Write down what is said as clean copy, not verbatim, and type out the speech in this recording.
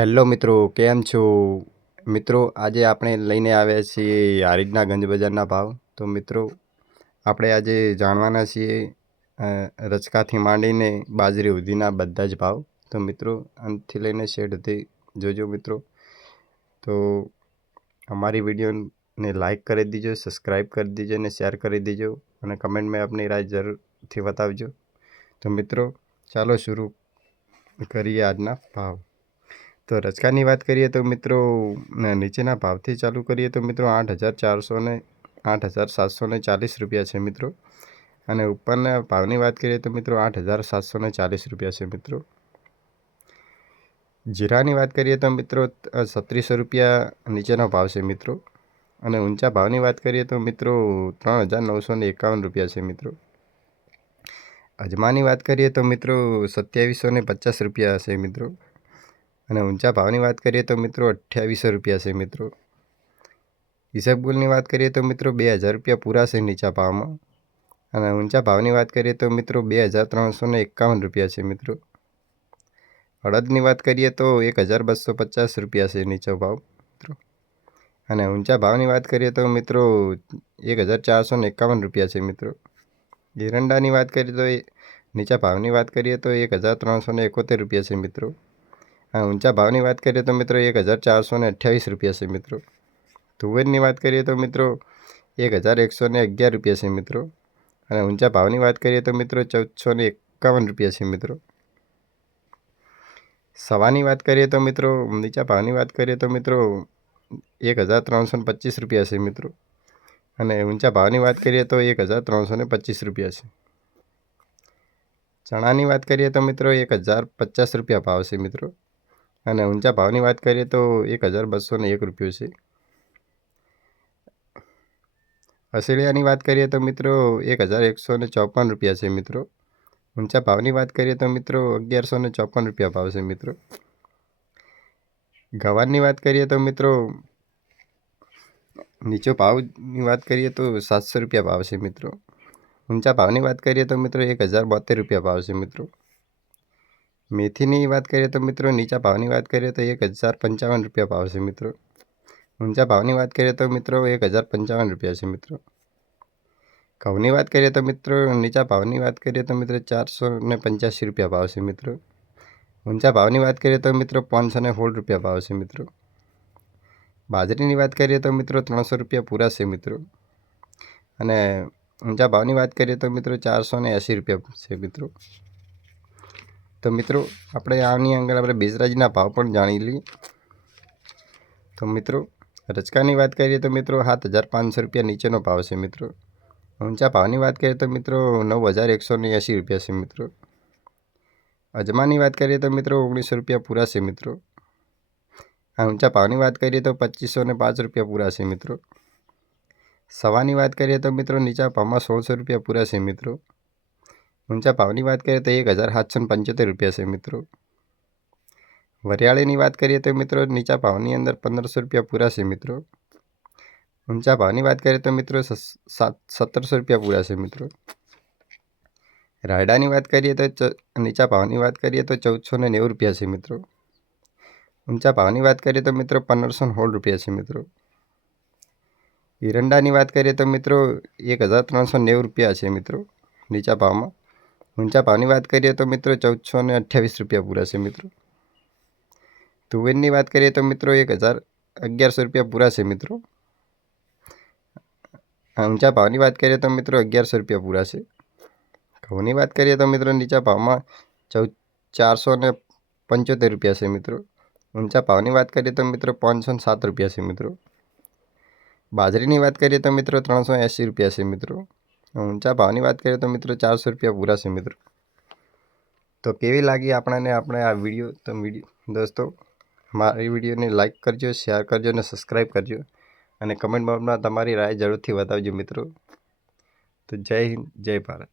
Hello મિત્રો, કેમ છો? મિત્રો, આજે આપણે લઈને આવ્યા છીએ હારીજના ગંજ બજારના ભાવ. તો મિત્રો, આપણે આજે જાણવાના છીએ રચકાથી માંડીને બાજરી સુધીના બધા જ ભાવ. તો મિત્રો, અંતથી લઈને છેડ સુધી જોજો મિત્રો. તો અમારી વિડીયોને લાઈક કરી દીજો, સબસ્ક્રાઈબ કરી દીજો અને શેર કરી દીજો અને કમેન્ટમાં આપની રાય જરૂરથી બતાવજો. તો મિત્રો, ચાલો શરૂ કરીએ આજના ભાવ. તો રચકાની વાત કરીએ તો મિત્રો નીચેના ભાવથી ચાલુ કરીએ તો મિત્રો 8,400 ને 8,740 રૂપિયા છે મિત્રો. અને ઉપરના ભાવની વાત કરીએ તો મિત્રો 8,740 રૂપિયા છે મિત્રો. જીરાની વાત કરીએ તો મિત્રો 3600 રૂપિયા નીચેનો ભાવ છે મિત્રો. અને ઊંચા ભાવની વાત કરીએ તો મિત્રો 3,951 રૂપિયા છે મિત્રો. અજમાની વાત કરીએ તો મિત્રો 2750 રૂપિયા છે મિત્રો. અને ઊંચા ભાવની વાત કરીએ તો મિત્રો 2800 રૂપિયા છે મિત્રો. ઈસબગુલની વાત કરીએ તો મિત્રો 2000 રૂપિયા પૂરા છે નીચા ભાવમાં. અને ઊંચા ભાવની વાત કરીએ તો મિત્રો 2,351 રૂપિયા છે મિત્રો. અડદની વાત કરીએ તો 1,250 રૂપિયા છે નીચો ભાવ મિત્રો. અને ઊંચા ભાવની વાત કરીએ તો મિત્રો 1,451 રૂપિયા છે મિત્રો. એરંડાની વાત કરીએ તો નીચા ભાવની વાત કરીએ તો 1,371 રૂપિયા છે મિત્રો. ઊંચા ભાવની વાત કરીએ તો મિત્રો 1,428 રૂપિયા છે મિત્રો. તુવેરની વાત કરીએ તો મિત્રો 1,111 રૂપિયા છે મિત્રો. અને ઊંચા ભાવની વાત કરીએ તો મિત્રો 1,451 રૂપિયા છે મિત્રો. સવાની વાત કરીએ તો મિત્રો નીચા ભાવની વાત કરીએ તો મિત્રો 1,325 રૂપિયા છે મિત્રો. અને ઊંચા ભાવની વાત કરીએ તો 1,325 રૂપિયા છે. ચણાની વાત કરીએ તો મિત્રો 1,050 રૂપિયા ભાવ છે મિત્રો. અને ઊંચા ભાવની વાત કરીએ તો 1,201 રૂપિયો છે. અસેડિયાની વાત કરીએ તો મિત્રો 1,154 રૂપિયા છે મિત્રો. ઊંચા ભાવની વાત કરીએ તો મિત્રો 1,154 રૂપિયા ભાવ છે મિત્રો. ગવારની વાત કરીએ તો મિત્રો નીચો ભાવની વાત કરીએ તો 700 રૂપિયા ભાવ છે મિત્રો. ઊંચા ભાવની વાત કરીએ તો મિત્રો 1,072 રૂપિયા ભાવ છે મિત્રો. મેથીની વાત કરીએ તો મિત્રો નીચા ભાવની વાત કરીએ તો 1,055 રૂપિયા ભાવ છે મિત્રો. ઊંચા ભાવની વાત કરીએ તો મિત્રો 1,055 રૂપિયા છે મિત્રો. ઘઉંની વાત કરીએ તો મિત્રો નીચા ભાવની વાત કરીએ તો મિત્રો 485 રૂપિયા ભાવ છે મિત્રો. ઊંચા ભાવની વાત કરીએ તો મિત્રો 516 રૂપિયા ભાવ છે મિત્રો. બાજરીની વાત કરીએ તો મિત્રો 300 રૂપિયા પૂરા છે મિત્રો. અને ઊંચા ભાવની વાત કરીએ તો મિત્રો 480 રૂપિયા છે મિત્રો. તો મિત્રો આપણે આની આગળ આપણે બેસરાજીના ભાવ પણ જાણી લઈએ. તો મિત્રો રચકાની વાત કરીએ તો મિત્રો 7,500 રૂપિયા નીચેનો ભાવ છે મિત્રો. ઊંચા ભાવની વાત કરીએ તો મિત્રો 9,180 રૂપિયા છે મિત્રો. અજમાની વાત કરીએ તો મિત્રો 1900 રૂપિયા પૂરા છે મિત્રો. ઊંચા ભાવની વાત કરીએ તો 2,505 રૂપિયા પૂરા છે મિત્રો. સવાની વાત કરીએ તો મિત્રો નીચા ભાવમાં 1,600 રૂપિયા પૂરા છે મિત્રો. ઊંચા ભાવની વાત કરીએ તો 1,775 રૂપિયા છે મિત્રો. વરિયાળીની વાત કરીએ તો મિત્રો નીચા ભાવની અંદર 1,500 રૂપિયા પૂરા છે મિત્રો. ઊંચા ભાવની વાત કરીએ તો મિત્રો 1,700 રૂપિયા પૂરા છે મિત્રો. રાયડાની વાત કરીએ તો નીચા ભાવની વાત કરીએ તો 1,490 રૂપિયા છે મિત્રો. ઊંચા ભાવની વાત કરીએ તો મિત્રો 1,516 રૂપિયા છે મિત્રો. એરંડાની વાત કરીએ તો મિત્રો 1,390 રૂપિયા છે મિત્રો નીચા ભાવમાં. ઊંચા ભાવની વાત કરીએ તો મિત્રો 1,428 રૂપિયા પૂરા છે મિત્રો. તુવેરની વાત કરીએ તો મિત્રો 1,111 રૂપિયા પૂરા છે મિત્રો. ઊંચા ભાવની વાત કરીએ તો મિત્રો 1,100 રૂપિયા પૂરા છે. ઘઉંની વાત કરીએ તો મિત્રો નીચા ભાવમાં 475 રૂપિયા છે મિત્રો. ઊંચા ભાવની વાત કરીએ તો મિત્રો 507 રૂપિયા છે મિત્રો. બાજરીની વાત કરીએ તો મિત્રો 380 રૂપિયા છે મિત્રો. ઊંચા ભાવની વાત કરીએ તો મિત્રો 400 રૂપિયા પૂરા છે મિત્રો. તો કેવી લાગી આપણે આ વિડીયો? તો દોસ્તો મારી વિડીયોને લાઈક કરજો, શેર કરજો અને સબસ્ક્રાઈબ કરજો. અને કમેન્ટ બોક્સમાં તમારી રાય જરૂરથી બતાવજો મિત્રો. તો જય હિન્દ, જય ભારત.